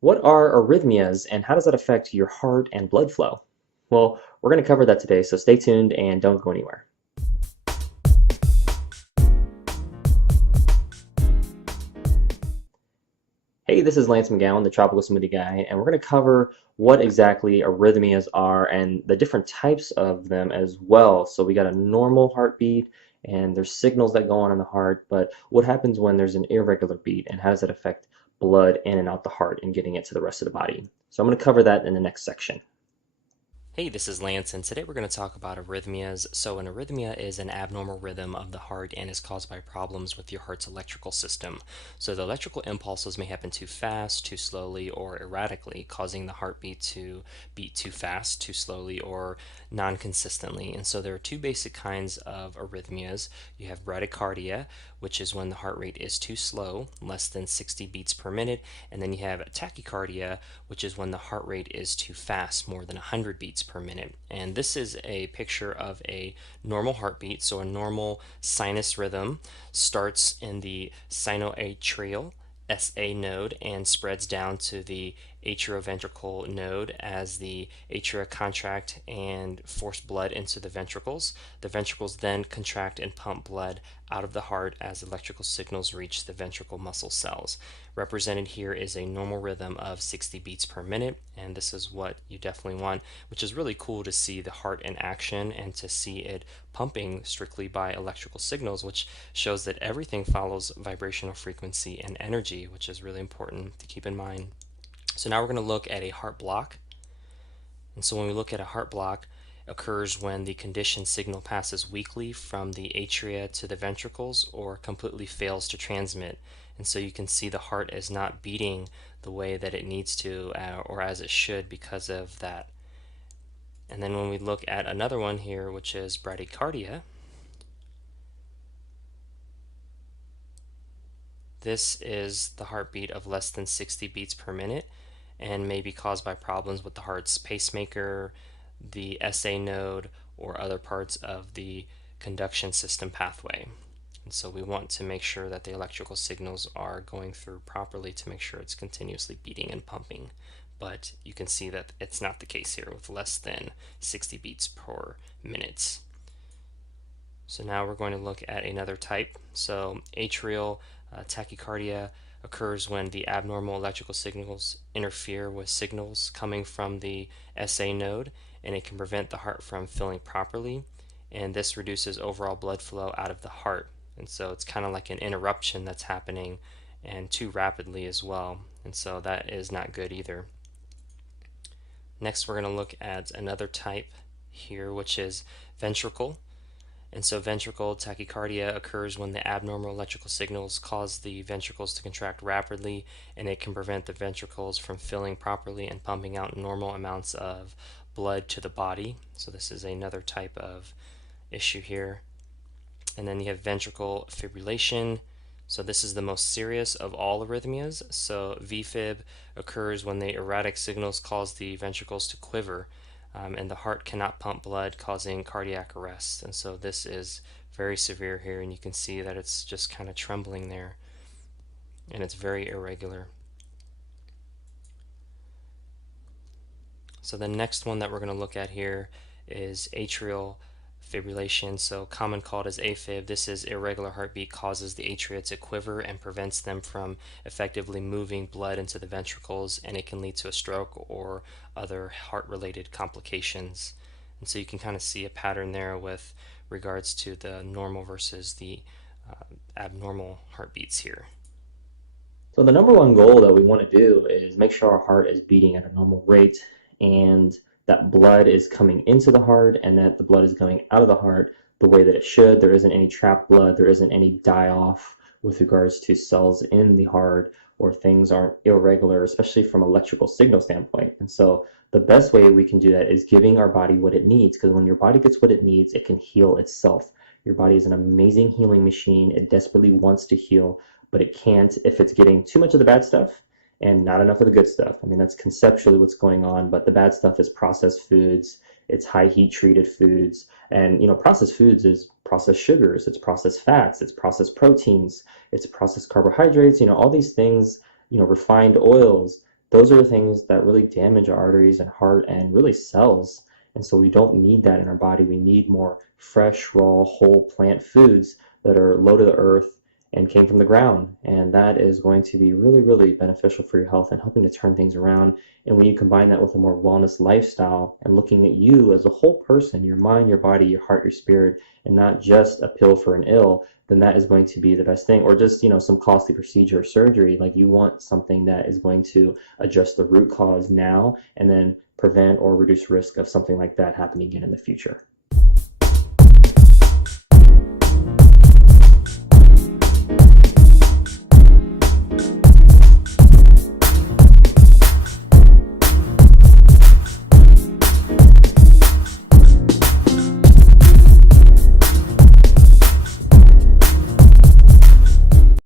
What are arrhythmias and how does that affect your heart and blood flow? Well, we're going to cover that today, so stay tuned and don't go anywhere. Hey, this is Lance McGowan, the Tropical Smoothie Guy, and we're going to cover what exactly arrhythmias are and the different types of them as well. So we got a normal heartbeat and there's signals that go on in the heart, but what happens when there's an irregular beat and how does that affect blood in and out the heart and getting it to the rest of the body? So I'm going to cover that in the next section. Hey, this is Lance, and today we're going to talk about arrhythmias. So, an arrhythmia is an abnormal rhythm of the heart and is caused by problems with your heart's electrical system. So, the electrical impulses may happen too fast, too slowly, or erratically, causing the heartbeat to beat too fast, too slowly, or non consistently. And so, there are two basic kinds of arrhythmias. You have bradycardia, which is when the heart rate is too slow, less than 60 beats per minute, and then you have tachycardia, which is when the heart rate is too fast, more than 100 beats per minute. And this is a picture of a normal heartbeat. So a normal sinus rhythm starts in the sinoatrial SA node and spreads down to the atrioventricle node as the atria contract and force blood into the ventricles. The ventricles then contract and pump blood out of the heart as electrical signals reach the ventricle muscle cells. Represented here is a normal rhythm of 60 beats per minute, and this is what you definitely want, which is really cool to see the heart in action and to see it pumping strictly by electrical signals, which shows that everything follows vibrational frequency and energy, which is really important to keep in mind. So now we're going to look at a heart block. And so when we look at a heart block, occurs when the conditioned signal passes weakly from the atria to the ventricles or completely fails to transmit. And so you can see the heart is not beating the way that it needs to or as it should because of that. And then when we look at another one here, which is bradycardia, this is the heartbeat of less than 60 beats per minute and may be caused by problems with the heart's pacemaker, the SA node, or other parts of the conduction system pathway. And so we want to make sure that the electrical signals are going through properly to make sure it's continuously beating and pumping. But you can see that it's not the case here with less than 60 beats per minute. So now we're going to look at another type. So atrial tachycardia occurs when the abnormal electrical signals interfere with signals coming from the SA node, and it can prevent the heart from filling properly, and this reduces overall blood flow out of the heart. And so it's kind of like an interruption that's happening and too rapidly as well, and so that is not good either. Next, we're going to look at another type here, which is ventricle. And so ventricle tachycardia occurs when the abnormal electrical signals cause the ventricles to contract rapidly, and it can prevent the ventricles from filling properly and pumping out normal amounts of blood to the body. So this is another type of issue here. And then you have ventricle fibrillation. So this is the most serious of all arrhythmias. So VFib occurs when the erratic signals cause the ventricles to quiver, and the heart cannot pump blood, causing cardiac arrest. And so this is very severe here, and you can see that it's just kind of trembling there, and it's very irregular. So the next one that we're going to look at here is atrial fibrillation, so common called as AFib. This is irregular heartbeat causes the atria to quiver and prevents them from effectively moving blood into the ventricles, and it can lead to a stroke or other heart-related complications. And so you can kind of see a pattern there with regards to the normal versus the abnormal heartbeats here. So the number one goal that we want to do is make sure our heart is beating at a normal rate and that blood is coming into the heart and that the blood is going out of the heart the way that it should. There isn't any trapped blood, there isn't any die off with regards to cells in the heart or things aren't irregular, especially from electrical signal standpoint. And so the best way we can do that is giving our body what it needs, because when your body gets what it needs, it can heal itself. Your body is an amazing healing machine. It desperately wants to heal, but it can't if it's getting too much of the bad stuff and not enough of the good stuff. I mean, that's conceptually what's going on, but the bad stuff is processed foods, it's high heat treated foods, and processed foods is processed sugars, it's processed fats, it's processed proteins, it's processed carbohydrates, all these things, refined oils. those are the things that really damage our arteries and heart and really cells. And so we don't need that in our body. We need more fresh, raw, whole plant foods that are low to the earth and came from the ground. And that is going to be really, really beneficial for your health and helping to turn things around. And when you combine that with a more wellness lifestyle and looking at you as a whole person, your mind, your body, your heart, your spirit, and not just a pill for an ill, then that is going to be the best thing. Or just, some costly procedure or surgery. Like you want something that is going to address the root cause now and then prevent or reduce risk of something like that happening again in the future.